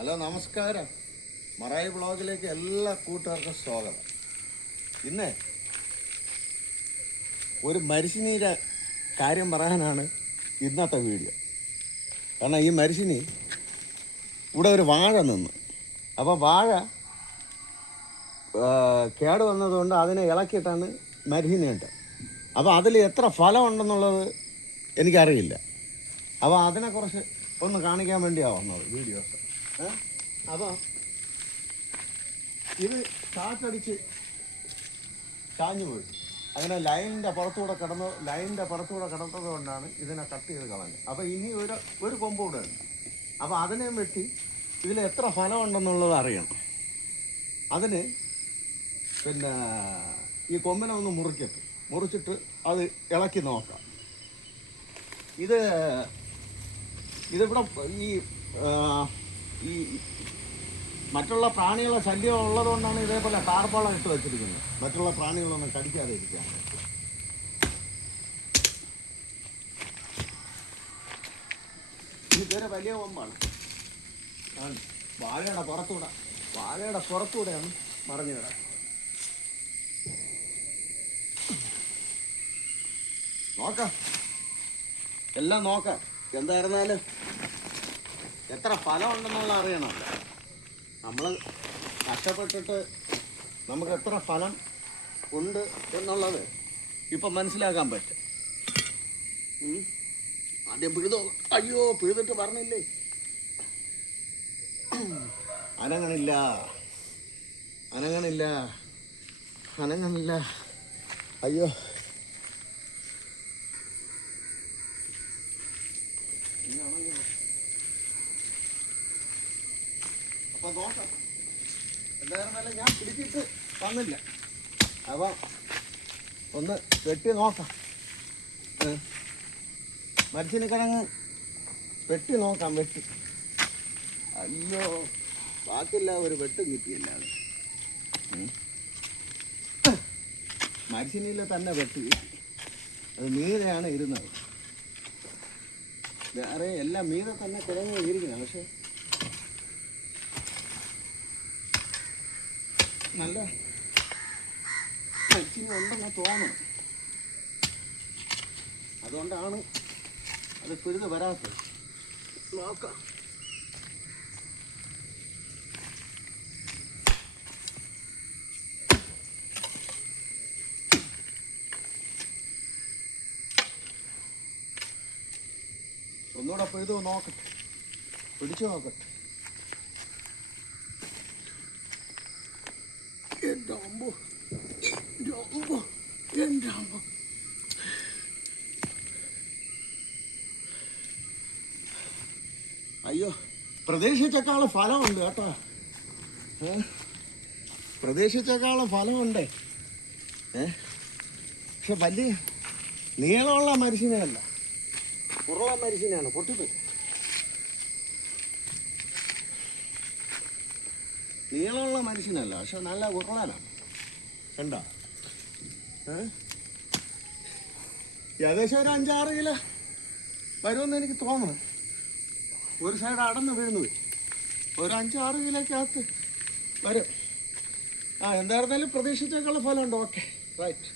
Hello, നമസ്കാരം. മറായി വ്ളോഗിലേക്ക് എല്ലാ കൂട്ടുകാർക്കും സ്വാഗതം. ഇന്ന് ഒരു മരിച്ചിനിയുടെ കാര്യം പറയാനാണ് ഇന്നത്തെ വീഡിയോ. കാരണം ഈ മരിച്ചിനി ഇവിടെ ഒരു വാഴ നിന്നു. അപ്പോൾ വാഴ കേട് വന്നതുകൊണ്ട് അതിനെ ഇളക്കിയിട്ടാണ് മരിച്ചിനിയുണ്ട്. അപ്പോൾ അതിൽ എത്ര ഫലം ഉണ്ടെന്നുള്ളത് എനിക്കറിയില്ല. അപ്പോൾ അതിനെക്കുറിച്ച് ഒന്ന് കാണിക്കാൻ വേണ്ടിയാണ് വന്നത് വീഡിയോസ്. അപ്പോൾ ഇത് കാറ്റടിച്ച് ചാഞ്ഞു പോയി. അങ്ങനെ ലൈനിൻ്റെ പുറത്തൂടെ കിടന്നത് കൊണ്ടാണ് ഇതിനെ കട്ട് ചെയ്ത് കളഞ്ഞത്. അപ്പോൾ ഇനി ഒരു കൊമ്പ് കൂടെ ഉണ്ട്. അപ്പോൾ അതിനെ വെട്ടി ഇതിൽ എത്ര ഫലം ഉണ്ടെന്നുള്ളത് അറിയണം. അതിന് പിന്നെ ഈ കൊമ്പിനെ ഒന്ന് മുറിച്ചിട്ട് അത് ഇളക്കി നോക്കാം. ഇതിവിടെ ഈ മറ്റുള്ള പ്രാണികളെ ശല്യം ഉള്ളതുകൊണ്ടാണ് ഇതേപോലെ ടാർപ്പാളം ഇട്ട് വെച്ചിരിക്കുന്നത്. മറ്റുള്ള പ്രാണികളൊന്നും കടിക്കാതെ ഇരിക്കാൻ. ഇതുവരെ വലിയ കൊമ്പാണ്. വാഴയുടെ പുറത്തൂടെയാണ് മറിഞ്ഞു കിടക്കുന്നത്. നോക്കാം, എല്ലാം നോക്കാം. എന്തായിരുന്നാലും എത്ര ഫലം ഉണ്ടെന്നുള്ള അറിയണമല്ലോ. നമ്മൾ കഷ്ടപ്പെട്ടിട്ട് നമുക്ക് എത്ര ഫലം ഉണ്ട് എന്നുള്ളത് ഇപ്പം മനസ്സിലാക്കാൻ പറ്റും. ആദ്യം പിഴുതിട്ട് പറഞ്ഞില്ലേ, അനങ്ങണില്ല. അയ്യോ, അപ്പം നോക്കാം. എന്തായിരുന്നാലും ഞാൻ പിടിച്ചിട്ട് വന്നില്ല. അപ്പം ഒന്ന് വെട്ടി നോക്കാം. മരിച്ചിന് കിഴങ്ങ് വെട്ടി നോക്കാം. അയ്യോ, ബാക്കില്ല, ഒരു വെട്ടും കിട്ടിയില്ല. മരിച്ചിനിയിൽ തന്നെ വെട്ടി. അത് മീതെയാണ് ഇരുന്നത്. വേറെ എല്ലാം മീതെ തന്നെ കിഴങ്ങ് ഇരിക്കുന്നത്. പക്ഷെ നല്ല മരിച്ചിനി ഉണ്ടെന്ന് തോന്നുന്നു. അതുകൊണ്ടാണ് അത് പിഴുത് വരാത്തത്. നോക്കാം. ഒന്നുകൂടെ പിഴുത് നോക്കട്ടെ, പിടിച്ചു നോക്കട്ടെ. എൻ്റെ അമ്പോ. അയ്യോ, പ്രതീക്ഷിച്ചേക്കാളും ഫലമുണ്ട് കേട്ടോ. പ്രതീക്ഷിച്ചേക്കാളും ഫലമുണ്ട്. പക്ഷെ വലിയ നീളമുള്ള മരിച്ചിനല്ല, ഉരുള മരിച്ചിനാണ്. പൊട്ടിപ്പോയി. നീളമുള്ള മരിച്ചിനല്ല, പക്ഷെ നല്ല ഉരുളനാണ്. കണ്ടോ? ഏകദേശം ഒരു 5-6 കിലോ വരുമെന്ന് എനിക്ക് തോന്നുന്നു. ഒരു സൈഡ് അടന്ന് വീഴുന്നു പോയി. ഒരു 5-6 കിലോക്കകത്ത് വരും. എന്തായിരുന്നാലും പ്രതീക്ഷിച്ചേക്കുള്ള ഫലമുണ്ട്. Okay, right.